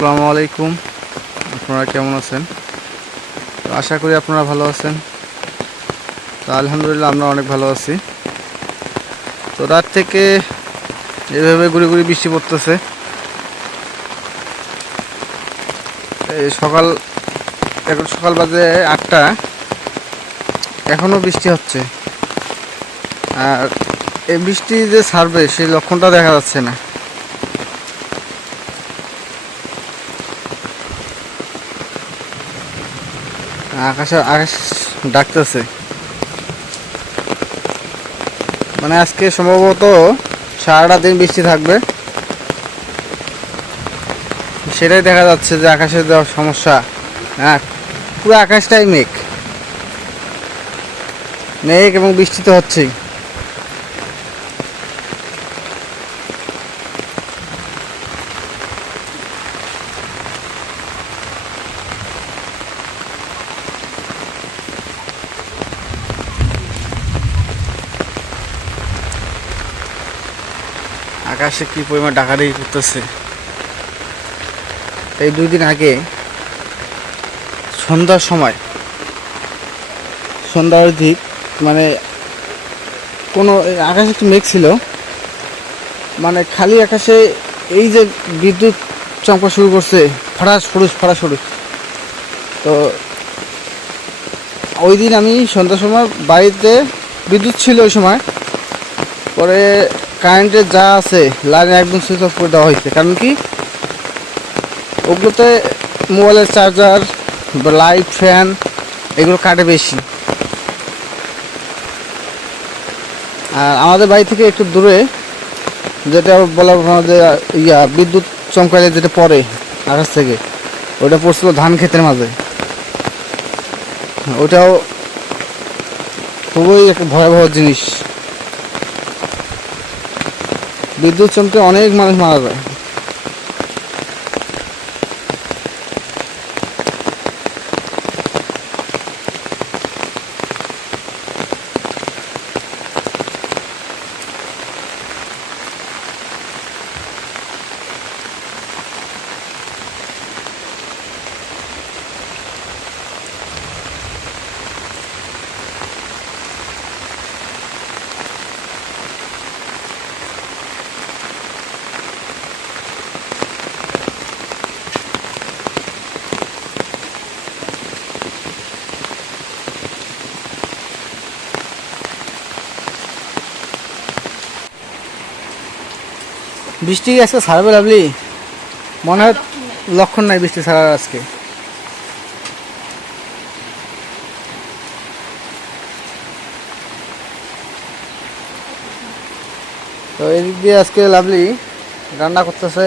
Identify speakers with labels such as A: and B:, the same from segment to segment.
A: আসসালামু আলাইকুম। আপনারা কেমন আছেন? তো আশা করি আপনারা ভালো আছেন। তো আলহামদুলিল্লাহ আমরা অনেক ভালো আছি। তো রাত থেকে এভাবে ঘুরে ঘুরে বৃষ্টি পড়তেছে। এই সকাল, এখন সকাল বাজে আটটা। এখনও বৃষ্টি হচ্ছে। আর এই বৃষ্টি যে ছাড়বে সেই লক্ষণটা দেখা যাচ্ছে না। আকাশে, আকাশ ডাকতেছে। মানে আজকে সম্ভবত সারাটা দিন বৃষ্টি থাকবে। সেটাই দেখা যাচ্ছে যে আকাশের যা সমস্যা হ্যাঁ পুরো আকাশটাই মেঘ। মেঘ এবং বৃষ্টি তো হচ্ছেই। আকাশে কি পরিমাণ ডাকাডাকি করতেছে। এই দুই দিন আগে সন্ধ্যার সময়, সন্ধ্যার দিক মানে কোনো আকাশে একটু মেঘ ছিল মানে খালি আকাশে এই যে বিদ্যুৎ চমকা শুরু করছে ফরাস ফরুস ফরাস ফরুস তো ওই দিন আমি সন্ধ্যার সময় বাড়িতে বিদ্যুৎ ছিল ওই সময়, পরে কারেন্টের যা আছে লাইন একদম সুইচ অফ করে দেওয়া হয়েছে। কারণ কি? ওগুলোতে মোবাইলের চার্জার বা লাইট ফ্যান এগুলো কাটে বেশি। আর আমাদের বাড়ি থেকে একটু দূরে, যেটা বলা আমাদের ইয়া, বিদ্যুৎ চমকালে যেটা পড়ে আকাশ থেকে, ওটা পড়ছিল ধান ক্ষেতের মাঝে। ওটাও খুবই একটা ভয়াবহ জিনিস। বিদ্যুৎ চমকে অনেক মানুষ মারা যায়। বৃষ্টি আজকে ছাড়বে লাভলি। মনে হয় লক্ষণ নাই বৃষ্টি ছাড়ার আজকে। তো এদিক দিয়ে আজকে লাভলি রান্না করতেছে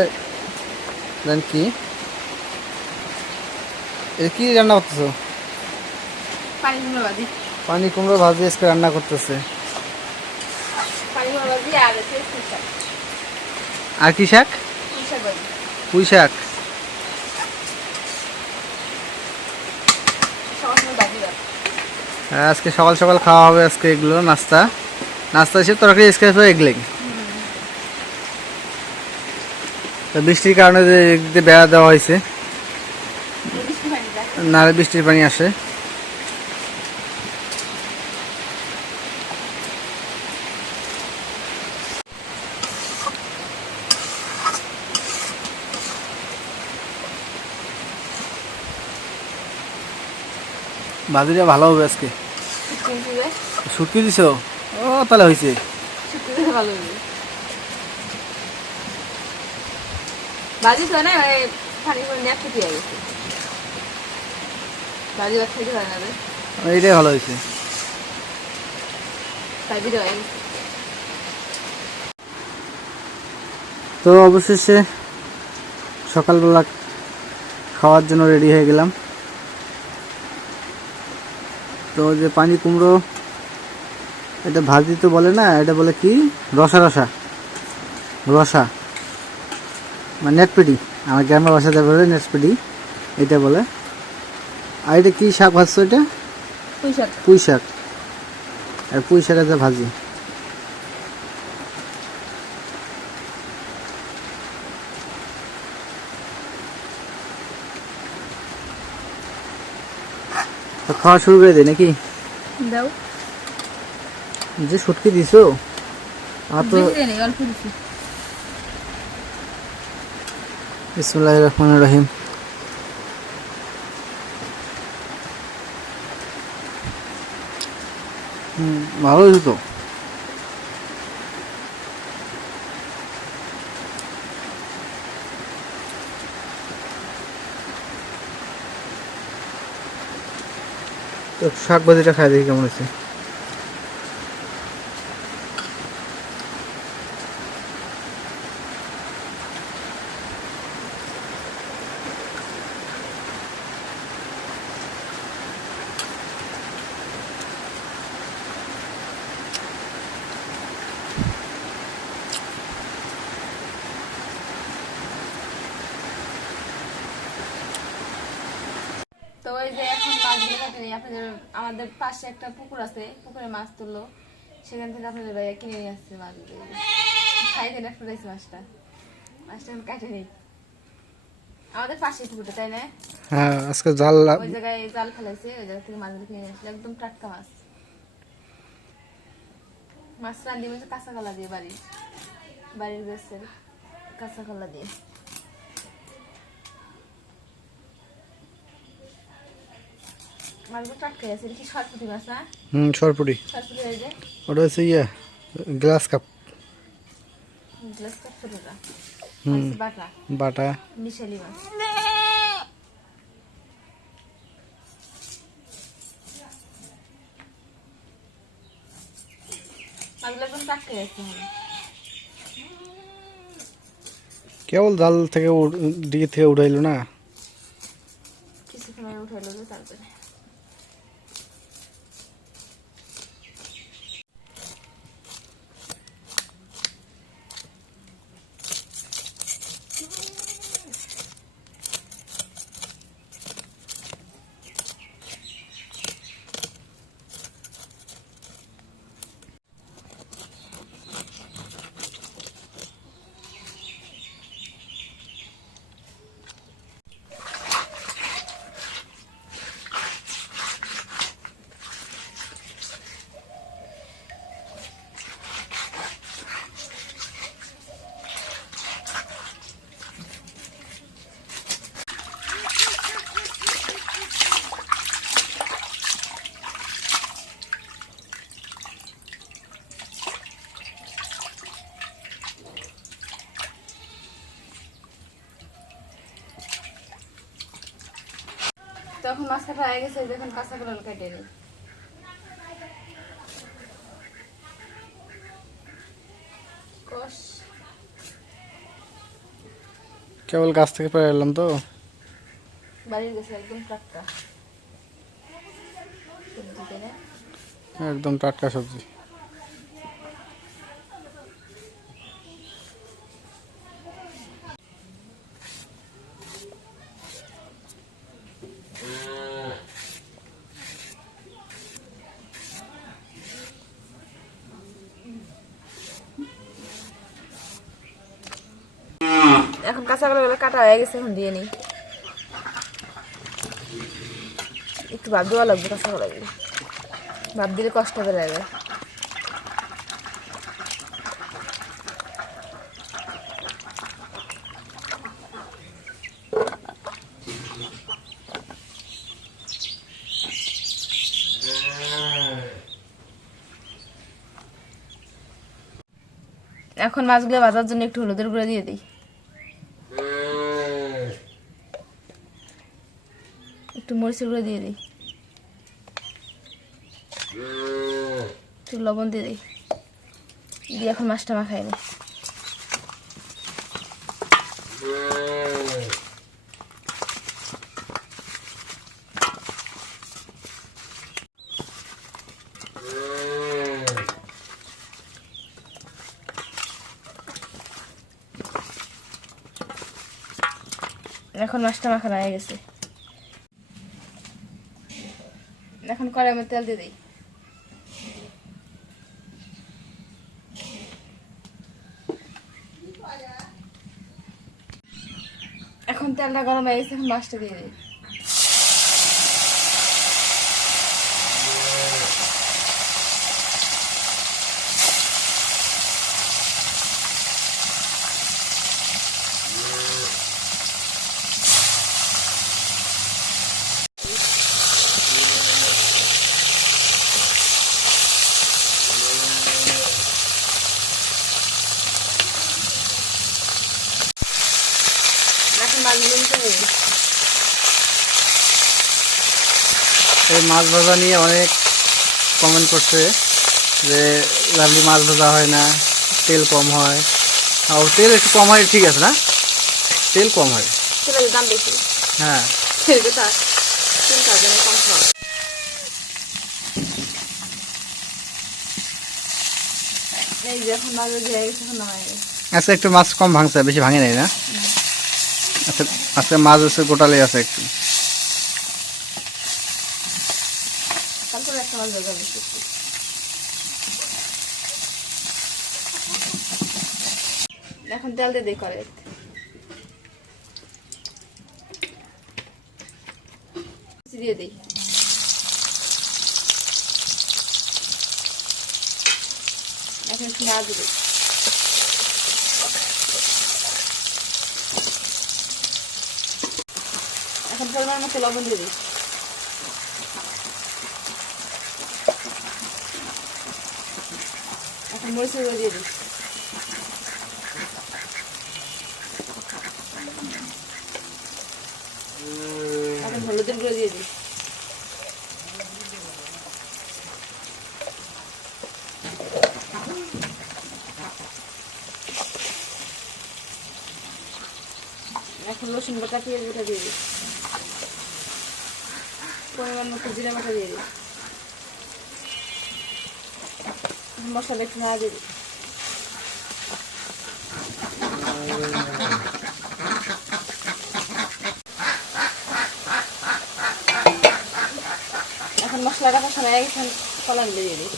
A: দেন কি? কি রান্না করতেছো?
B: পানি কুমড়ো ভাজি।
A: আজকে রান্না করতেছে।
B: আর
A: কি শাক?
B: পুঁই শাক।
A: হ্যাঁ, আজকে সকাল সকাল খাওয়া হবে আজকে এগুলো নাস্তা। নাস্তা হিসেবে তরকারি আজকে হবে এগলেগ বৃষ্টির কারণে বেড়া দেওয়া হয়েছে। নাহলে বৃষ্টির পানি আসে। ভাজিটা ভালো হবে আজকে। শুকিয়ে দিছ? ও তাহলে হয়েছে
B: ভাজি তো না হয়
A: এইটাই ভালো হয়েছে তো অবশেষে সকালবেলা খাওয়ার জন্য রেডি হয়ে গেলাম। তো যে পানি কুমড়ো এটা ভাজি তো বলে না এটা বলে কি? রসা রসা। রসা। মানে নেটপিডি আমার গ্রামের ভাষাতে বলে নেটপিডি এটা বলে। আর এটা কী শাক ভাজছো এটা?
B: পুঁই শাক।
A: পুঁই শাক। আর পুঁই শাক যে ভাজি। খাওয়া শুরু করে দেয় নাকি?
B: দাও।
A: যে সুটকি দিছো আর তো বিসমুল্লাহ রহমান রহিম। হুম ভালো হয়েছে তো? শাক ভাজিটা খাই দেখি কেমন আছে
B: তো ওই যে এখন মাছগুলো কাটে নিই আপনাদের আমাদের পাশে একটা পুকুর আছে পুকুরে মাছ তুললো। সেখান থেকে আপনাদের ভাইয়া কিনে নিয়ে আসছে মাছটা। মাছটা আমি কাটে নিই। আমাদের পাশে পুকুরটা তাই না?
A: হ্যাঁ আজকে জাল
B: ওই জায়গায় জাল ফেলাইছে ওই জায়গা থেকে মাছগুলো কিনে আসলে। একদম টাটকা মাছ। মাছ রান্দি বলছে কাঁচা কলা দিয়ে বাড়ির। বাড়ির গাছের কাঁচা কলা দিয়ে। মাছগুলো টাটকা আছে। এটা কি সরপুটি মাছ না?
A: হুম সরপুরি
B: সরপুটি
A: ওটা হচ্ছে ইয়ে গ্লাস কাপ।
B: গ্লাস কাপ ছোটটা
A: হুম।
B: বাটা। মিশালি মাছ।
A: কেবল জাল থেকে দিকে থেকে উঠাইলো না?
B: কিছুক্ষণ উঠে তারপরে। তখন মাছ কাটা হয়ে গেছে যখন কাঁচা কলাল কেটে দিই
A: কেবল গাছ থেকে পেরে এলাম তো।
B: বাড়ির গেছে একদম টাটকা।
A: একদম টাটকা সবজি
B: এখন কাঁচা কলাগুলো কাটা হয়ে গেছে, এখন দিয়ে নিই। একটু ভাব দেওয়া লাগবে, কাঁচা কলাগুলো ভাব দিলে কষ্ট হবে লাগবে এখন মাছগুলো ভাজার জন্য একটু হলুদের গুঁড়ো দিয়ে দিই। মরিচের গুঁড়ো দিয়ে দিই। একটু লবণ দিয়ে দিই। দিয়ে এখন মাছটা মাখাই নিই এখন মাছটা মাখানো হয়ে গেছে। এখন কড়াই মধ্যে তেল দিয়ে দিই। এখন তেলটা গরম হয়ে গেছে, এখন মাছটা দিয়ে দিই।
A: এই মাছ ভাজা নিয়ে অনেক কমেন্ট করছে যে লাভলি মাছ ভাজা হয় না তেল কম হয়। আর তেল একটু কম হয় ঠিক আছে না? তেল কম হয়।
B: তেলের দাম বেশি।
A: হ্যাঁ। আচ্ছা একটু মাছ কম ভাঙছে বেশি ভাঙে নাই না? আচ্ছা আজকে মাছ হচ্ছে গোটালে আছে একটু
B: এখন তেল দিয়ে দিই করে। দিয়ে দিই। এখন না দিই। এখন পরিমাণ মতো লবণ দিয়ে দিই। মরিচের গুঁড়ো দিয়ে দিই এখন হলুদের গুঁড়ো দিয়ে দিই এখন রসুন বাটা পেঁয়াজ বাটা দিয়ে দিই পরিমাণ মতো জিরা বাটা দিয়ে দিই মশলা একটু না দেবে এখন মশলা কাটা সময় এখন ফলান দিয়ে দিই।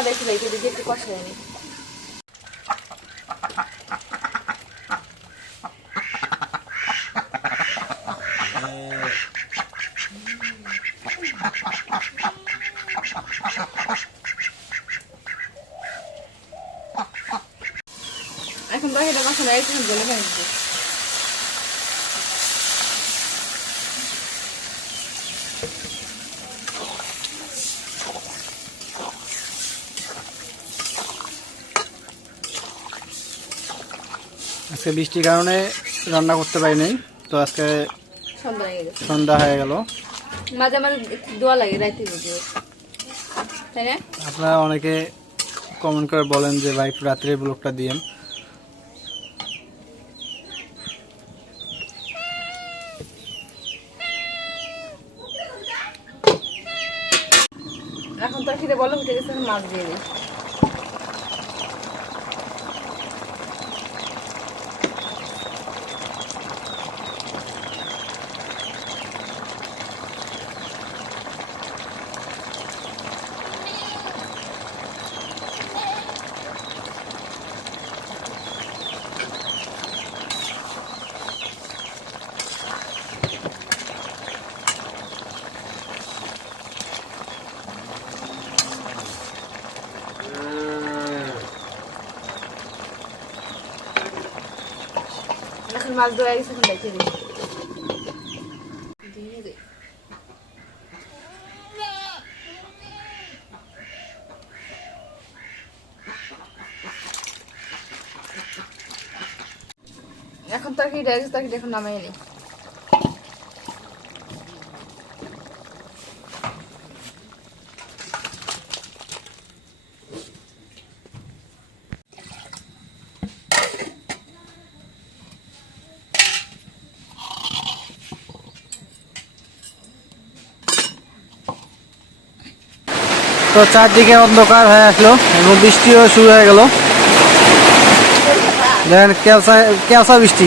B: কলা দেখতে দিদি একটু কষাই নি। এখন বাকিটা মশলা একটু বলে ফেলে
A: আজকে বৃষ্টির কারণে রান্না করতে পারিনি। তো আজকে
B: সন্ধ্যা হয়ে
A: গেল।
B: মাঝে মাঝে দোয়া লাগে রাইতে তাই না?
A: আপনারা অনেকে কমেন্ট করে বলেন যে ভাই একটু রাত্রে ব্লগটা দিয়েন।
B: এখন তো খিদে বলো মাছ দিয়ে দিই। মাছ ধরে গেছে এখন দেখে দিই এখন তরকারি তরকারি এখন নামাই নি।
A: তো চারদিকে অন্ধকার হয়ে আসলো এবং বৃষ্টিও শুরু হয়ে গেল। দেখেন ক্যাসা ক্যাসা বৃষ্টি।